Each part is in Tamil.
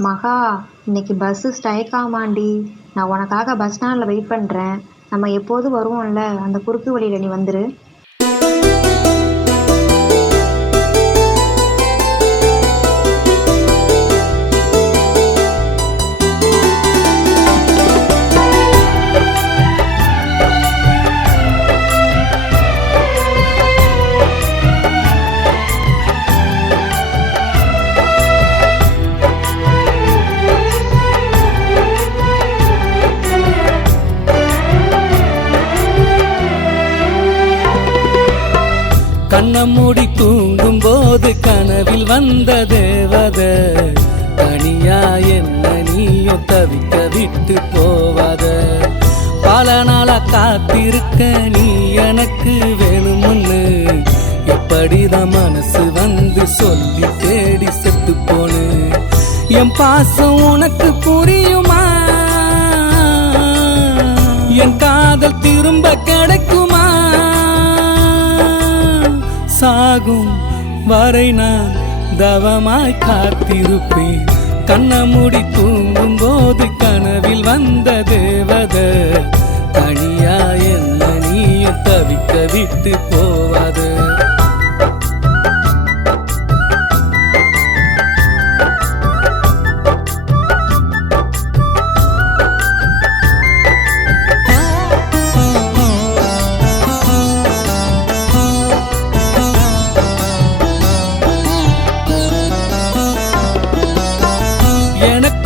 மகா இன்னைக்கு பஸ்ஸு ஸ்ட்ரைக் ஆமாண்டி. நான் உனக்காக பஸ் ஸ்டாண்டில் வெயிட் பண்ணுறேன் நம்ம எப்போதும் வருவோம்ல? அந்த குறுக்கு வழியில் நீ வந்துரு. கண்ண மூடி தூங்கும் போது கனவில் வந்த தேவத தனியா என்ன நீயோ தவிக்க விட்டு போவாத. பல நாளா காத்திருக்க நீ எனக்கு வேணும்னு எப்படிதான் மனசு வந்து சொல்லி தேடி செத்து போனு. என் பாசம் உனக்கு புரியுமா? என் காதல் திரும்ப கிடைக்கும்? சாகும் வரை நான் தவமாய் காத்திருப்பேன். கண்ண மூடி தூங்கும் போது கனவில் வந்த தேவத தனியா என்ன நீயும் தவிக்க விட்டு போ.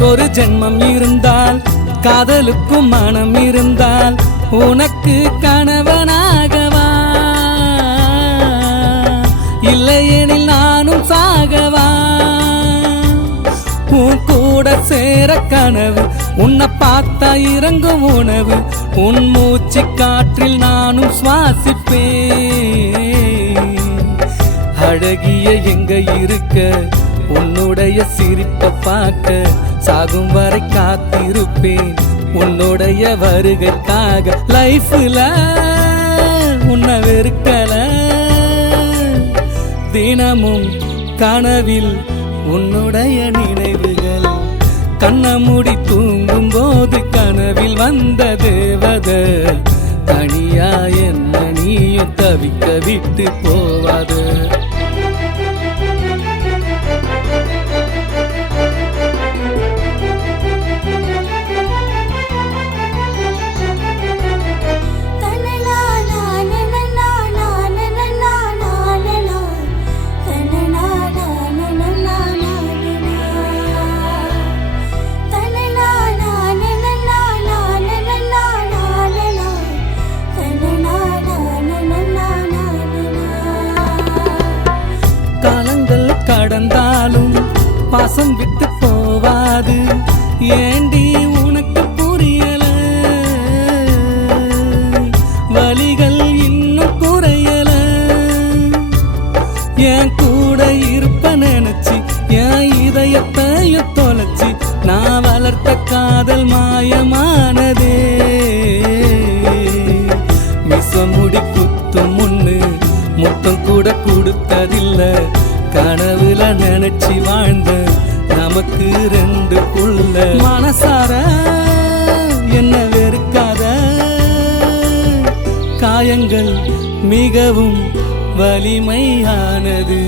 எனக்கு ஒரு ஜென்மம் இருந்தால் காதலுக்கும் மனம் இருந்தால் உனக்கு கணவனாகவா? இல்லையெனில் நானும் சாகவா? உன் கூட சேர கனவு உன்னை பார்த்தா இறங்கும் உணவு உன் மூச்சு காற்றில் நானும் சுவாசிப்பேன். அழகிய எங்க இருக்க? உன்னுடைய சிரிப்பை பார்க்க சாகும் வரை காத்திருப்பேன். உன்னுடைய வருகைக்காக லைஃப்ல உன்னை வெறுக்கல. தினமும் கனவில் உன்னுடைய நினைவுகள். கண்ண மூடி தூங்கும் போது கனவில் வந்த தேவத. தனியா என்ன நீயும் தவிக்க விட்டு போவாத. பாசம் விட்டு போவாது. ஏண்டி உனக்கு புரியல? வலிகள் இன்னும் குறையல. என் கூட இருப்ப நினைச்சு என் இதயத்தையும் தொலைச்சு நான் வளர்த்த காதல் மாயமானதே. மிசமுடி குத்தும் முன்னு முத்தம் கூட கொடுத்ததில்லை. கனவுல நினைச்சு வாழ்ந்த நமக்கு ரெண்டு புள்ள. மனசார என்ன வெறுக்காத? காயங்கள் மிகவும் வலிமையானது.